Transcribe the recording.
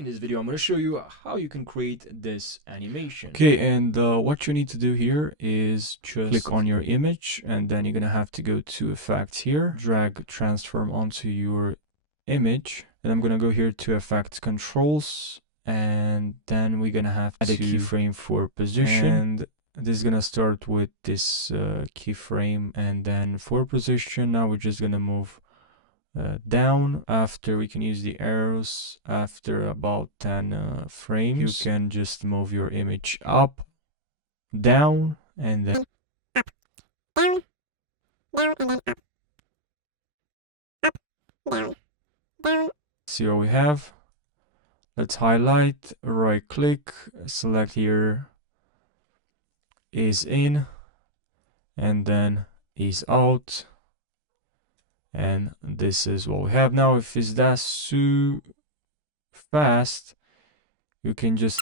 In this video, I'm going to show you how you can create this animation. Okay, and what you need to do here is just click on your image, and then you're gonna have to go to effects here, drag transform onto your image, and I'm gonna go here to effects controls, and then we're gonna have to add a keyframe for position, and this is gonna start with this keyframe, and then for position now we're just gonna move down. After, we can use the arrows after about 10 frames. You can just move your image up, down, and then up, down, down, and then up, down, down. See what we have. Let's highlight, right click, select here ease in, and then ease out. And this is what we have now. If it's that too fast, you can just